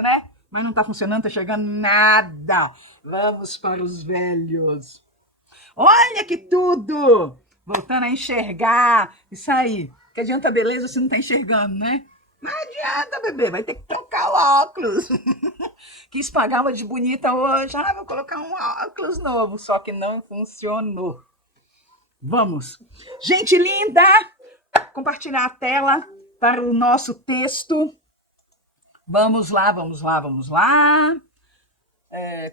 certo, né? Mas não tá funcionando, tá chegando nada. Vamos para os velhos. Olha que tudo! Voltando a enxergar. Isso aí. Que adianta a beleza se não tá enxergando, né? Não adianta, bebê. Vai ter que trocar o óculos. Quis pagar uma de bonita hoje. Ah, vou colocar um óculos novo. Só que não funcionou. Vamos. Gente linda! Compartilhar a tela para o nosso texto. Vamos lá, vamos lá, vamos lá.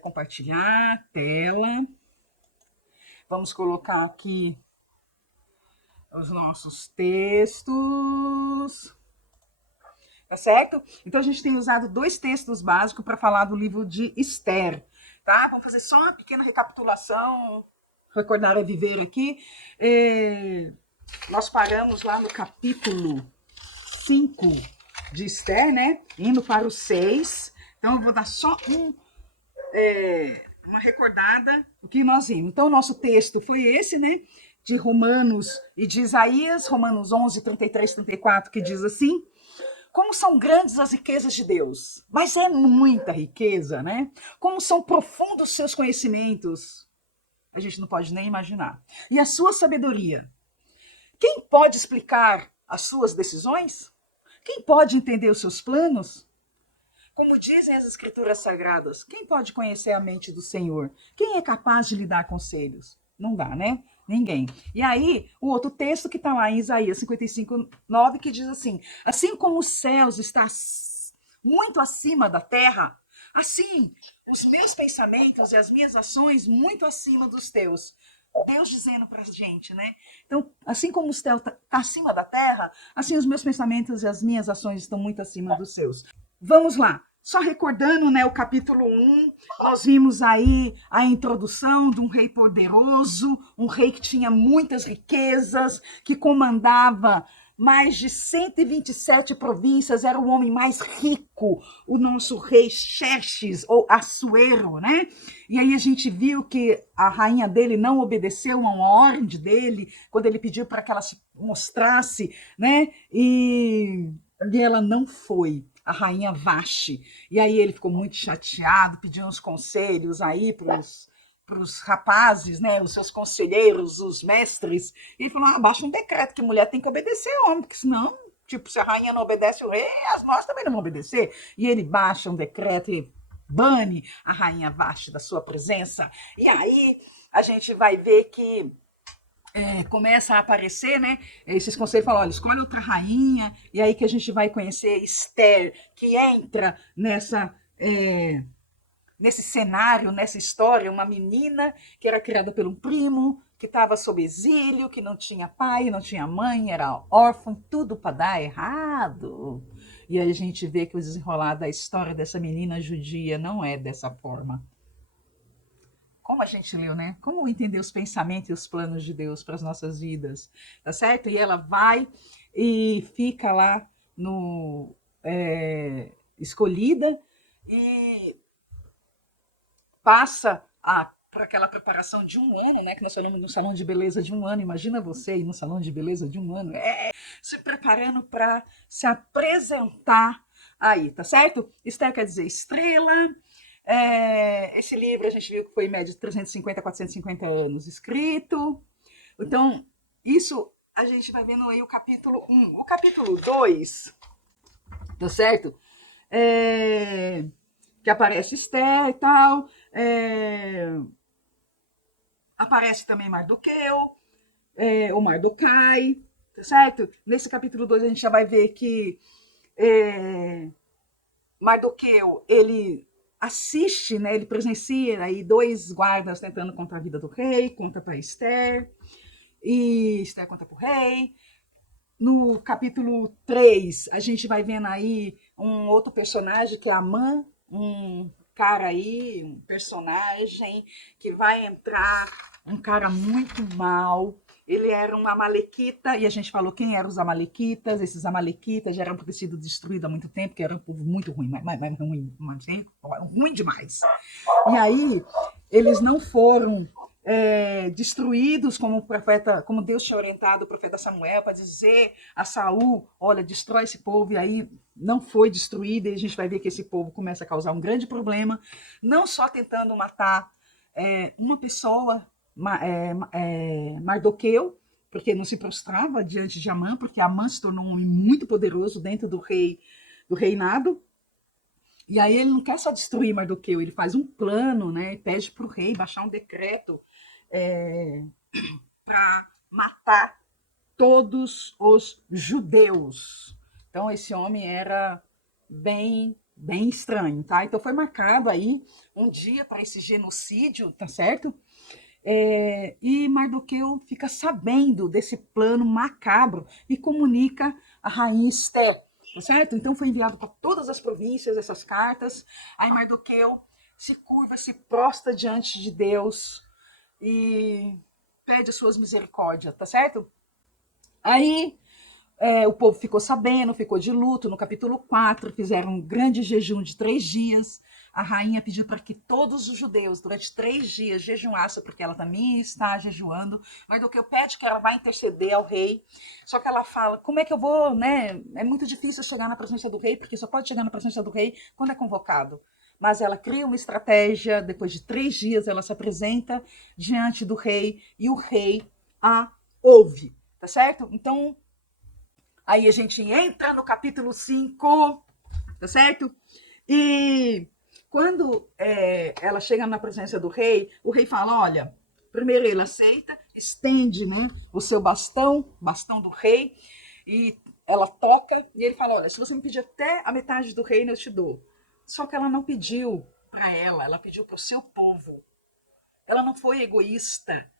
Compartilhar a tela. Vamos colocar aqui os nossos textos. Tá certo? Então a gente tem usado 2 textos básicos para falar do livro de Esther. Tá? Vamos fazer só uma pequena recapitulação. Recordar é viver aqui. Nós paramos lá no capítulo 5 de Esther, né? Indo para o 6. Então eu vou dar só uma recordada do que nós vimos. Então o nosso texto foi esse, né? De Romanos e de Isaías, Romanos 11, 33, 34, que diz assim: como são grandes as riquezas de Deus, mas é muita riqueza, né? Como são profundos seus conhecimentos, a gente não pode nem imaginar. E a sua sabedoria, quem pode explicar as suas decisões? Quem pode entender os seus planos? Como dizem as escrituras sagradas, quem pode conhecer a mente do Senhor? Quem é capaz de lhe dar conselhos? Não dá, né? Ninguém. E aí, o outro texto que está lá em Isaías 55, 9, que diz assim: assim como os céus estão muito acima da terra, assim os meus pensamentos e as minhas ações muito acima dos teus. Deus dizendo para a gente, né? Então, assim como o céu está acima da terra, assim os meus pensamentos e as minhas ações estão muito acima dos seus. Vamos lá. Só recordando, né, o capítulo 1, nós vimos aí a introdução de um rei poderoso, um rei que tinha muitas riquezas, que comandava mais de 127 províncias, era o homem mais rico, o nosso rei Xerxes, ou Assuero, né? E aí a gente viu que a rainha dele não obedeceu a uma ordem dele, quando ele pediu para que ela se mostrasse, né? E ela não foi. A rainha Vaste. E aí ele ficou muito chateado, pediu uns conselhos aí para os rapazes, né, os seus conselheiros, os mestres, e ele falou: baixa um decreto que mulher tem que obedecer homem, porque senão, tipo, se a rainha não obedece o rei, as nós também não vão obedecer. E ele baixa um decreto e bane a rainha Vaste da sua presença. E aí a gente vai ver que começa a aparecer, né? Esses conselhos falam: olha, escolhe outra rainha, e aí que a gente vai conhecer Esther, que entra nesse cenário, nessa história, uma menina que era criada por um primo, que estava sob exílio, que não tinha pai, não tinha mãe, era órfã, tudo para dar errado. E aí a gente vê que o desenrolar da história dessa menina judia não é dessa forma. Como a gente leu, né? Como entender os pensamentos e os planos de Deus para as nossas vidas, tá certo? E ela vai e fica lá no escolhida e passa para aquela preparação de um ano, né? Que nós falamos no salão de beleza de um ano. Imagina você ir no salão de beleza de um ano, se preparando para se apresentar aí, tá certo? Esther quer dizer estrela. Esse livro a gente viu que foi em média de 350 a 450 anos escrito. Então, isso a gente vai vendo aí o capítulo 1. O capítulo 2, tá certo? Que aparece Esther e tal. Aparece também Mardoqueu, o Mardokai, tá certo? Nesse capítulo 2 a gente já vai ver que Mardoqueu, ele assiste, né, ele presencia aí 2 guardas tentando contra a vida do rei, conta para Esther, e Esther conta para o rei. No capítulo 3, a gente vai vendo aí um outro personagem, que é Amã, um cara aí, um personagem que vai entrar, um cara muito mal. Ele era um amalequita, e a gente falou quem eram os amalequitas. Esses amalequitas já eram ter sido destruídos há muito tempo, que era um povo muito ruim, mas ruim demais. E aí, eles não foram destruídos, como o profeta, como Deus tinha orientado o profeta Samuel para dizer a Saul, olha, destrói esse povo, e aí não foi destruído, e a gente vai ver que esse povo começa a causar um grande problema, não só tentando matar uma pessoa, Mardoqueu, porque não se prostrava diante de Amã, porque Amã se tornou um homem muito poderoso dentro do reinado. E aí ele não quer só destruir Mardoqueu, ele faz um plano, né? E pede para o rei baixar um decreto para matar todos os judeus. Então esse homem era bem estranho, tá? Então foi marcado aí um dia para esse genocídio, tá certo? E Mardoqueu fica sabendo desse plano macabro e comunica a rainha Esther, tá certo? Então foi enviado para todas as províncias essas cartas. Aí Mardoqueu se curva, se prostra diante de Deus e pede as suas misericórdias, tá certo? Aí o povo ficou sabendo, ficou de luto. No capítulo 4, fizeram um grande jejum de 3 dias. A rainha pediu para que todos os judeus, durante 3 dias, jejuassem, porque ela também está jejuando. Mardoqueu pede que ela vá interceder ao rei. Só que ela fala, como é que eu vou, né? É muito difícil chegar na presença do rei, porque só pode chegar na presença do rei quando é convocado. Mas ela cria uma estratégia, depois de 3 dias ela se apresenta diante do rei, e o rei a ouve, tá certo? Então, aí a gente entra no capítulo 5, tá certo? E quando ela chega na presença do rei, o rei fala, olha, primeiro ele aceita, estende, né, o seu bastão do rei, e ela toca, e ele fala, olha, se você me pedir até a metade do reino, eu te dou. Só que ela não pediu para ela pediu para o seu povo. Ela não foi egoísta.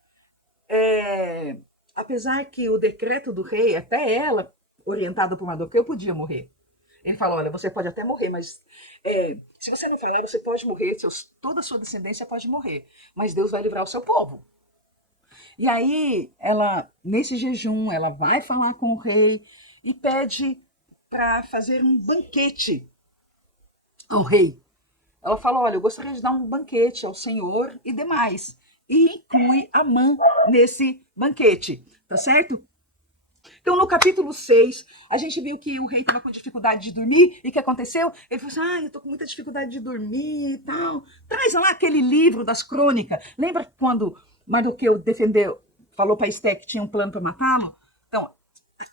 Apesar que o decreto do rei, até ela, orientada por Mardoqueu, podia morrer. Ele fala, olha, você pode até morrer, mas se você não falar, você pode morrer, toda a sua descendência pode morrer, mas Deus vai livrar o seu povo. E aí, ela, nesse jejum, ela vai falar com o rei e pede para fazer um banquete ao rei. Ela fala, olha, eu gostaria de dar um banquete ao Senhor e demais. E inclui Amã nesse banquete, tá certo? Então, no capítulo 6, a gente viu que o rei estava com dificuldade de dormir. E o que aconteceu? Ele falou assim, eu estou com muita dificuldade de dormir e tal. Traz lá aquele livro das crônicas. Lembra quando Mardoqueu falou para Esté que tinha um plano para matá-lo? Então,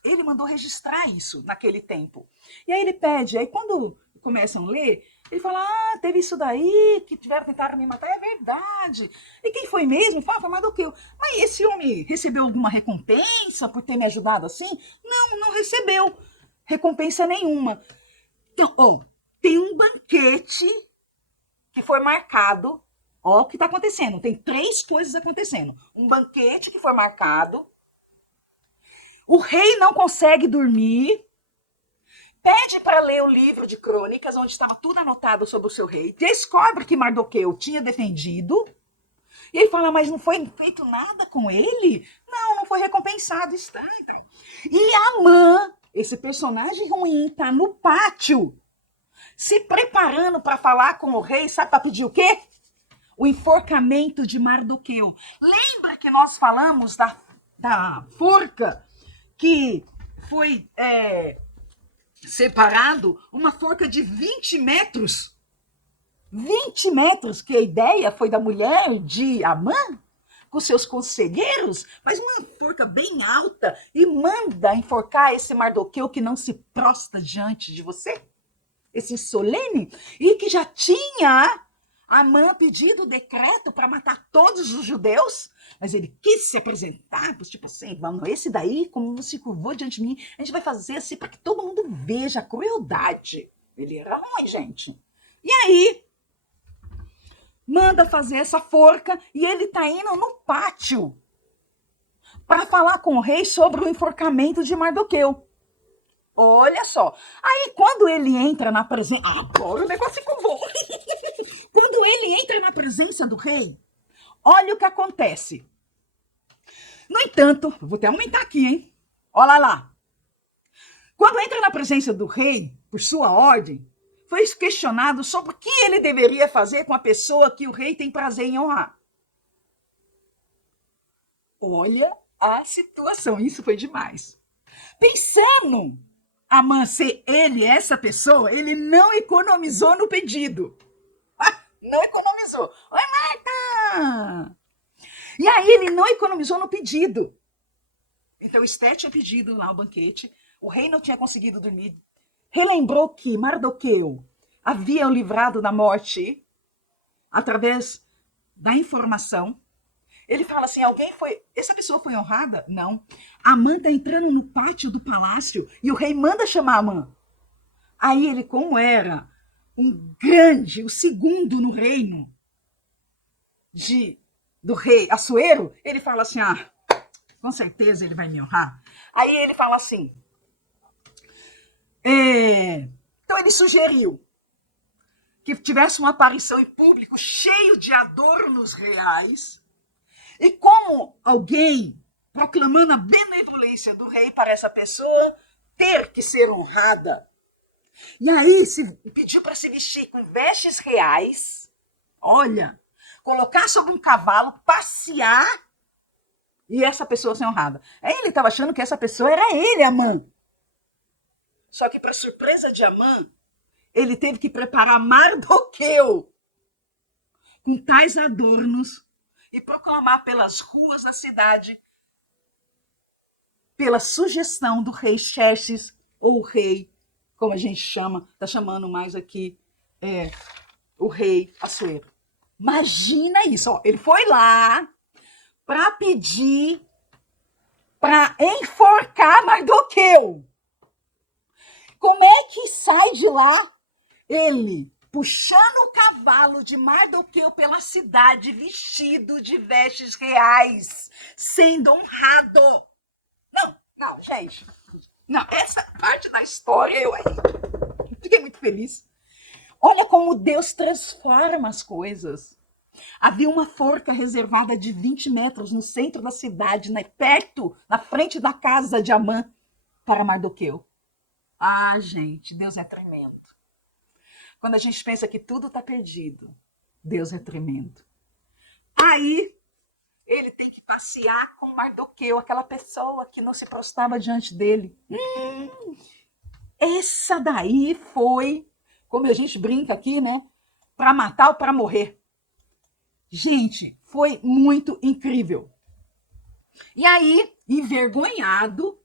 ele mandou registrar isso naquele tempo. E aí ele pede, aí quando começam a ler, ele fala, teve isso daí, que tentaram me matar, é verdade. E quem foi mesmo? Fala, foi Mardoqueu. Mas esse homem recebeu alguma recompensa por ter me ajudado assim? Não recebeu recompensa nenhuma. Então, tem um banquete que foi marcado, ó o que está acontecendo, tem 3 coisas acontecendo. Um banquete que foi marcado, o rei não consegue dormir, pede para ler o livro de crônicas, onde estava tudo anotado sobre o seu rei, descobre que Mardoqueu tinha defendido, e ele fala, mas não foi feito nada com ele? Não foi recompensado, está. E Amã, esse personagem ruim, está no pátio, se preparando para falar com o rei, sabe para pedir o quê? O enforcamento de Mardoqueu. Lembra que nós falamos da forca que foi separado, uma forca de 20 metros. 20 metros, que a ideia foi da mulher de Amã, com seus conselheiros, mas uma forca bem alta, e manda enforcar esse Mardoqueu que não se prostra diante de você, esse solene, e que já tinha Amã pedido o decreto para matar todos os judeus, mas ele quis se apresentar, tipo assim, vamos, esse daí, como se curvou diante de mim, a gente vai fazer assim para que todo mundo veja a crueldade. Ele era ruim, gente. E aí, manda fazer essa forca e ele tá indo no pátio para falar com o rei sobre o enforcamento de Mardoqueu. Olha só. Aí, quando ele entra na presença... Agora o negócio ficou bom. Quando ele entra na presença do rei, olha o que acontece. No entanto, vou até aumentar aqui, hein? Olha lá. Quando entra na presença do rei, por sua ordem, foi questionado sobre o que ele deveria fazer com a pessoa que o rei tem prazer em honrar. Olha a situação, isso foi demais. Pensando Amã ser ele, essa pessoa, ele não economizou no pedido. Não economizou. Oi, Marta! E aí ele não economizou no pedido. Então Esther tinha pedido lá o banquete, o rei não tinha conseguido dormir, relembrou que Mardoqueu havia o livrado da morte através da informação. Ele fala assim, essa pessoa foi honrada? Não. Amã está entrando no pátio do palácio e o rei manda chamar Amã. Aí ele, como era o segundo no reino do rei Assuero, ele fala assim, com certeza ele vai me honrar. Aí ele fala assim, então ele sugeriu que tivesse uma aparição em público cheio de adornos reais, e como alguém proclamando a benevolência do rei para essa pessoa ter que ser honrada. E aí pediu para se vestir com vestes reais, olha, colocar sobre um cavalo, passear e essa pessoa ser honrada. Aí ele estava achando que essa pessoa era ele, Amã. Só que, para surpresa de Amã, ele teve que preparar Mardoqueu com tais adornos e proclamar pelas ruas da cidade, pela sugestão do rei Xerxes, ou o rei, como a gente chama, está chamando mais aqui, o rei Assuero. Imagina isso, ó, ele foi lá para pedir para enforcar Mardoqueu. Como é que sai de lá? Ele puxando o cavalo de Mardoqueu pela cidade, vestido de vestes reais, sendo honrado. Não, gente. Não, essa parte da história eu fiquei muito feliz. Olha como Deus transforma as coisas. Havia uma forca reservada de 20 metros no centro da cidade, perto, na frente da casa de Amã, para Mardoqueu. Gente, Deus é tremendo. Quando a gente pensa que tudo está perdido, Deus é tremendo. Aí, ele tem que passear com Mardoqueu, aquela pessoa que não se prostrava diante dele. Essa daí foi, como a gente brinca aqui, né? Para matar ou para morrer. Gente, foi muito incrível. E aí, envergonhado,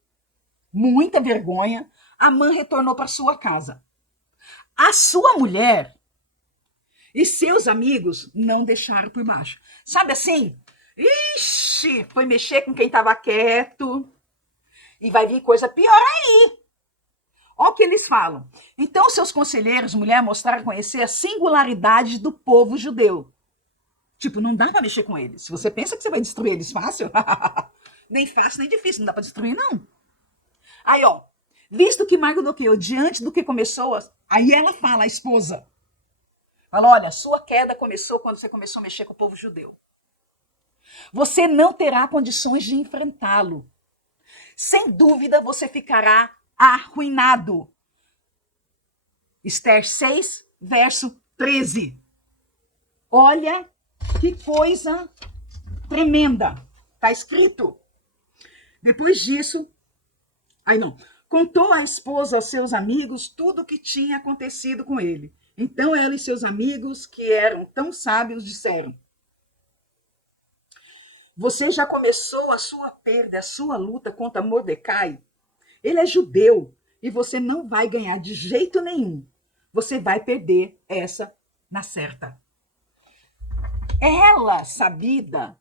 muita vergonha, Amã retornou para sua casa. A sua mulher e seus amigos não deixaram por baixo. Sabe assim? Ixi, foi mexer com quem estava quieto e vai vir coisa pior aí. Olha o que eles falam. Então, seus conselheiros, mulher, mostraram a conhecer a singularidade do povo judeu. Tipo, não dá para mexer com eles. Se você pensa que você vai destruir eles fácil, nem fácil, nem difícil, não dá para destruir, não. Aí, ó, visto que Mardoqueu, diante do que começou, aí ela fala, a esposa, fala, olha, sua queda começou quando você começou a mexer com o povo judeu. Você não terá condições de enfrentá-lo. Sem dúvida, você ficará arruinado. Esther 6, verso 13. Olha que coisa tremenda. Está escrito. Depois disso, contou a esposa aos seus amigos tudo o que tinha acontecido com ele. Então ela e seus amigos, que eram tão sábios, disseram, você já começou a sua perda, a sua luta contra Mordecai? Ele é judeu e você não vai ganhar de jeito nenhum. Você vai perder essa na certa. Ela, sabida,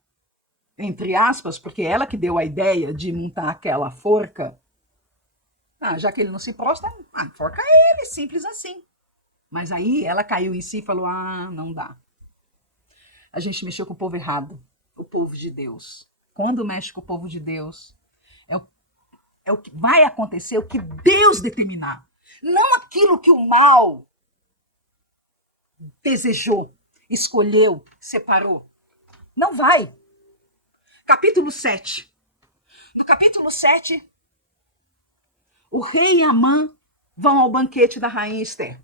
entre aspas, porque ela que deu a ideia de montar aquela forca, já que ele não se prostra, enforca ele, simples assim. Mas aí ela caiu em si e falou, não dá. A gente mexeu com o povo errado, o povo de Deus. Quando mexe com o povo de Deus, é o que vai acontecer, o que Deus determinar. Não aquilo que o mal desejou, escolheu, separou. Não vai. Capítulo 7. No capítulo 7, o rei e Amã vão ao banquete da rainha Esther.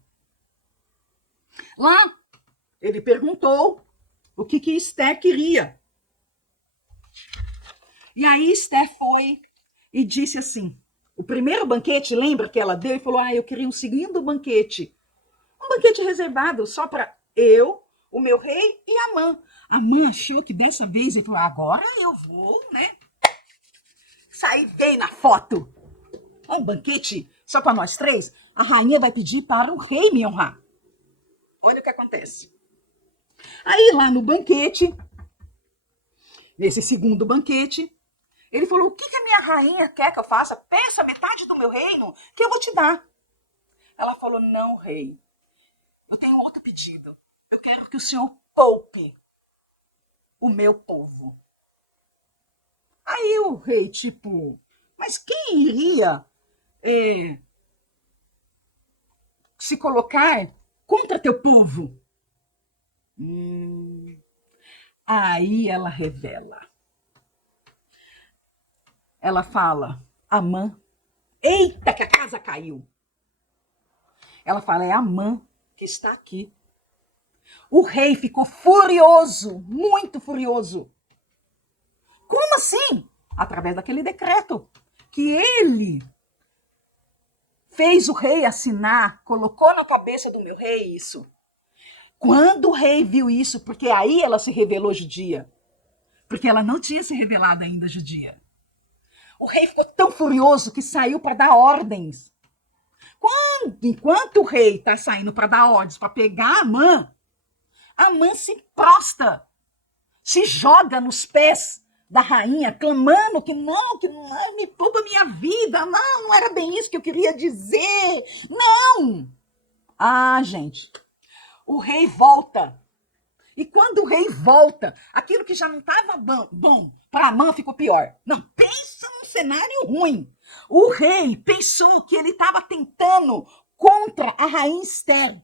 Lá, ele perguntou o que Esther queria. E aí Esther foi e disse assim, o primeiro banquete, lembra que ela deu e falou, eu queria um segundo banquete. Um banquete reservado só para eu, o meu rei e Amã. Amã achou que dessa vez, ele falou, agora eu vou, né? Sair bem na foto. Um banquete só para nós três. A rainha vai pedir para o rei me honrar. Olha o que acontece. Aí lá no banquete, nesse segundo banquete, ele falou, o que a minha rainha quer que eu faça? Peça metade do meu reino que eu vou te dar. Ela falou, não, rei, eu tenho outro pedido. Eu quero que o senhor poupe o meu povo. Aí o rei, tipo, mas quem iria se colocar contra teu povo? Aí ela revela. Ela fala, Amã, eita que a casa caiu. Ela fala, é Amã que está aqui. O rei ficou furioso, muito furioso. Como assim? Através daquele decreto que ele fez o rei assinar, colocou na cabeça do meu rei isso. Quando o rei viu isso, porque aí ela se revelou judia, porque ela não tinha se revelado ainda judia. O rei ficou tão furioso que saiu para dar ordens. Enquanto o rei está saindo para dar ordens, para pegar Amã se prostra, se joga nos pés da rainha, clamando que não, me poupa minha vida, não era bem isso que eu queria dizer, não. Gente, o rei volta. E quando o rei volta, aquilo que já não estava bom para Amã ficou pior. Não, pensa num cenário ruim. O rei pensou que ele estava tentando contra a rainha Esther.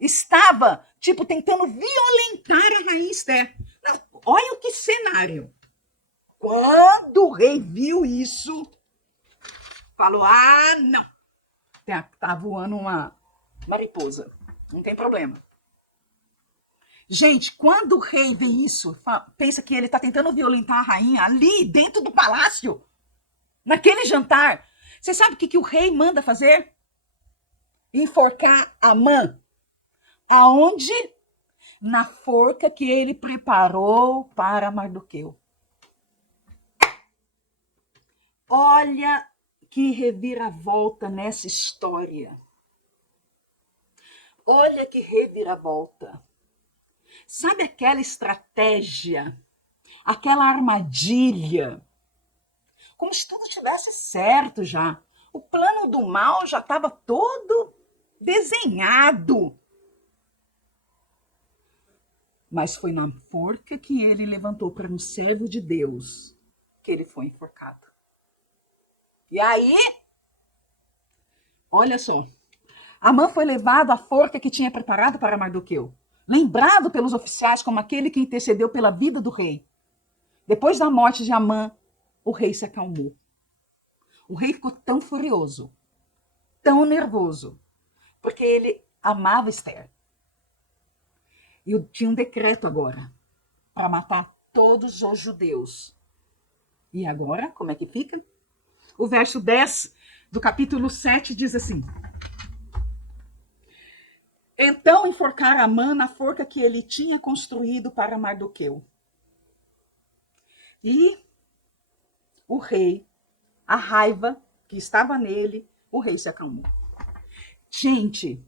Estava, tentando violentar a rainha Esther. Não, olha que cenário. Quando o rei viu isso, falou, não. Tá voando uma mariposa. Não tem problema. Gente, quando o rei vê isso, pensa que ele está tentando violentar a rainha ali dentro do palácio, naquele jantar. Você sabe o que o rei manda fazer? Enforcar Amã. Aonde? Na forca que ele preparou para Mardoqueu. Olha que reviravolta nessa história. Olha que reviravolta. Sabe aquela estratégia, aquela armadilha? Como se tudo tivesse certo já. O plano do mal já estava todo desenhado. Mas foi na forca que ele levantou para um servo de Deus que ele foi enforcado. E aí, olha só, Amã foi levado à forca que tinha preparado para Mardoqueu, lembrado pelos oficiais como aquele que intercedeu pela vida do rei. Depois da morte de Amã, o rei se acalmou. O rei ficou tão furioso, tão nervoso, porque ele amava Esther. E tinha um decreto agora para matar todos os judeus. E agora, como é que fica? O verso 10 do capítulo 7 diz assim: então enforcaram Amã na forca que ele tinha construído para Mardoqueu. E o rei, a raiva que estava nele, o rei se acalmou. Gente,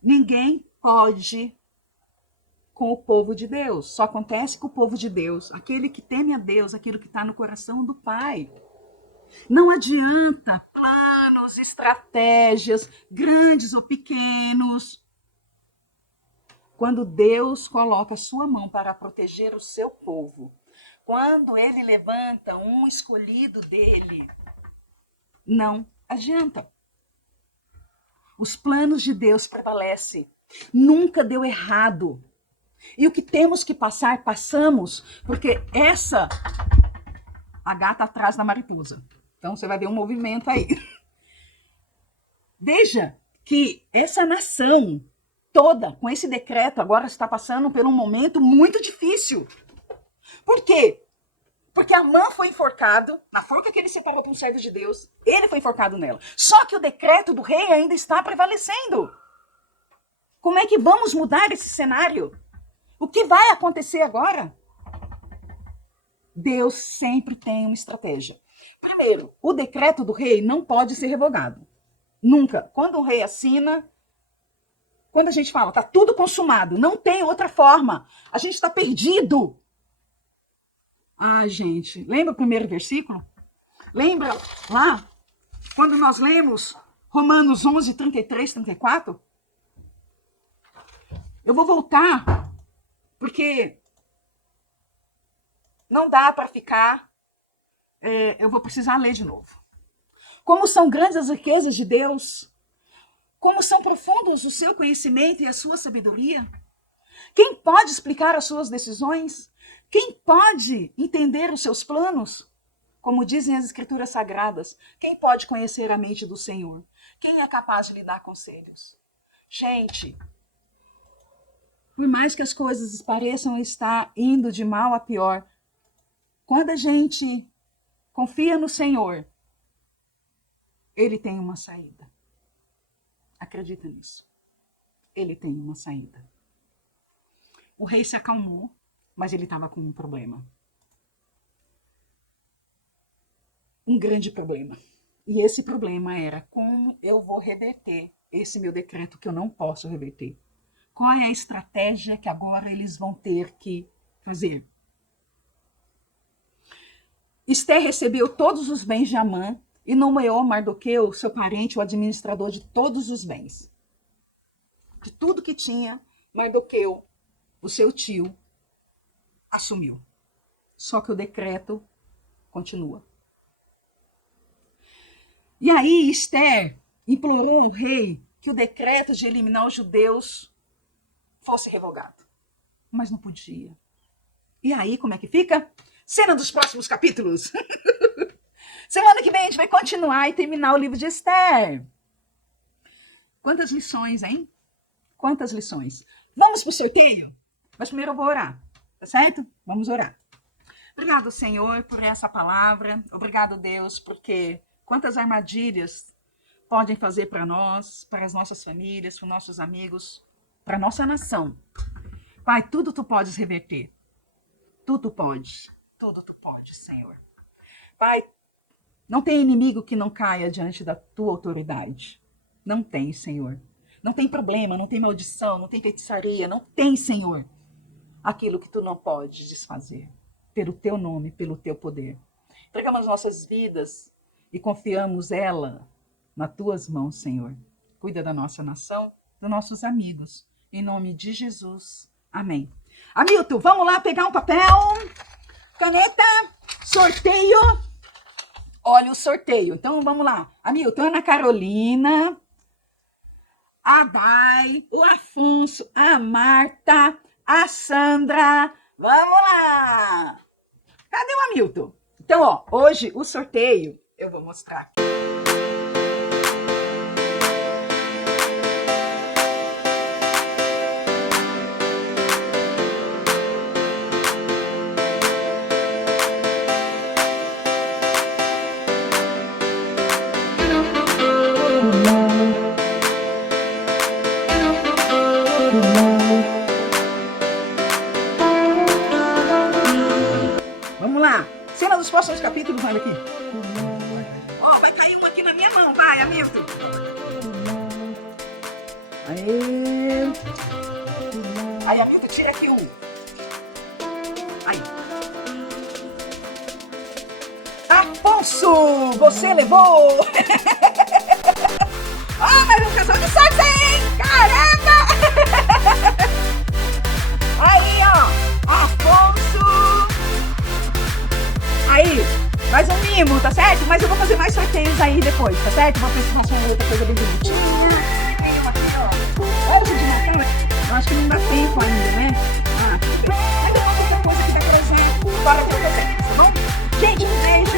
ninguém pode com o povo de Deus. Só acontece com o povo de Deus, aquele que teme a Deus, aquilo que está no coração do Pai. Não adianta planos, estratégias, grandes ou pequenos. Quando Deus coloca a sua mão para proteger o seu povo, quando ele levanta um escolhido dele, não adianta. Os planos de Deus prevalecem. Nunca deu errado. E o que temos que passar, passamos, porque a gata atrás da mariposa. Então você vai ver um movimento aí. Veja que essa nação toda, com esse decreto, agora está passando por um momento muito difícil. Por quê? Porque Amã foi enforcado, na forca que ele separou para um servo de Deus, ele foi enforcado nela. Só que o decreto do rei ainda está prevalecendo. Como é que vamos mudar esse cenário? O que vai acontecer agora? Deus sempre tem uma estratégia. Primeiro, o decreto do rei não pode ser revogado. Nunca. Quando um rei assina, quando a gente fala, está tudo consumado, não tem outra forma. A gente está perdido. Ah, gente, lembra o primeiro versículo? Lembra lá, quando nós lemos Romanos 11, 33, 34? Eu vou voltar, porque não dá para ficar, eu vou precisar ler de novo. Como são grandes as riquezas de Deus, como são profundos o seu conhecimento e a sua sabedoria. Quem pode explicar as suas decisões? Quem pode entender os seus planos? Como dizem as Escrituras Sagradas, quem pode conhecer a mente do Senhor? Quem é capaz de lhe dar conselhos? Gente, por mais que as coisas pareçam estar indo de mal a pior, quando a gente confia no Senhor, Ele tem uma saída. Acredita nisso. Ele tem uma saída. O rei se acalmou, mas ele estava com um problema. Um grande problema. E esse problema era como eu vou reverter esse meu decreto que eu não posso reverter. Qual é a estratégia que agora eles vão ter que fazer? Esther recebeu todos os bens de Amã e nomeou Mardoqueu, seu parente, o administrador de todos os bens. De tudo que tinha, Mardoqueu, o seu tio, assumiu. Só que o decreto continua. E aí Esther implorou ao rei que o decreto de eliminar os judeus fosse revogado. Mas não podia. E aí, como é que fica? Cena dos próximos capítulos. Semana que vem a gente vai continuar e terminar o livro de Esther. Quantas lições, hein? Quantas lições. Vamos para o sorteio? Mas primeiro eu vou orar, tá certo? Vamos orar. Obrigado, Senhor, por essa palavra. Obrigado, Deus, porque quantas armadilhas podem fazer para nós, para as nossas famílias, para os nossos amigos, para a nossa nação. Pai, tudo tu podes reverter. Tudo pode. Tudo tu podes, Senhor. Pai, não tem inimigo que não caia diante da tua autoridade. Não tem, Senhor. Não tem problema, não tem maldição, não tem feitiçaria, não tem, Senhor, aquilo que tu não podes desfazer. Pelo teu nome, pelo teu poder. Entregamos as nossas vidas e confiamos ela nas tuas mãos, Senhor. Cuida da nossa nação, dos nossos amigos. Em nome de Jesus. Amém. Hamilton, vamos lá pegar um papel, caneta, sorteio. Olha o sorteio. Então, vamos lá. Hamilton, Ana Carolina, a Dai, o Afonso, a Marta, a Sandra. Vamos lá. Cadê o Hamilton? Então, ó, hoje o sorteio eu vou mostrar. Cena dos próximos capítulos, olha aqui. Ó, vai cair um aqui na minha mão, vai, Hamilton. Aí. Aí, Hamilton, tira aqui um. Aí. Afonso, você levou. Ah, mas um casal de sorte, hein? Caramba! Aí, ó, Afonso. Aí, mais um mimo, tá certo? Mas eu vou fazer mais sorteios aí depois, tá certo? Vou pensar em outra coisa bem bonitinha. Olha de Natal. Eu acho que não dá tempo ainda, né? Ah, tudo bem. Mas eu vou fazer outra coisa que dá pra usar para vocês, tá bom? Gente, um beijo.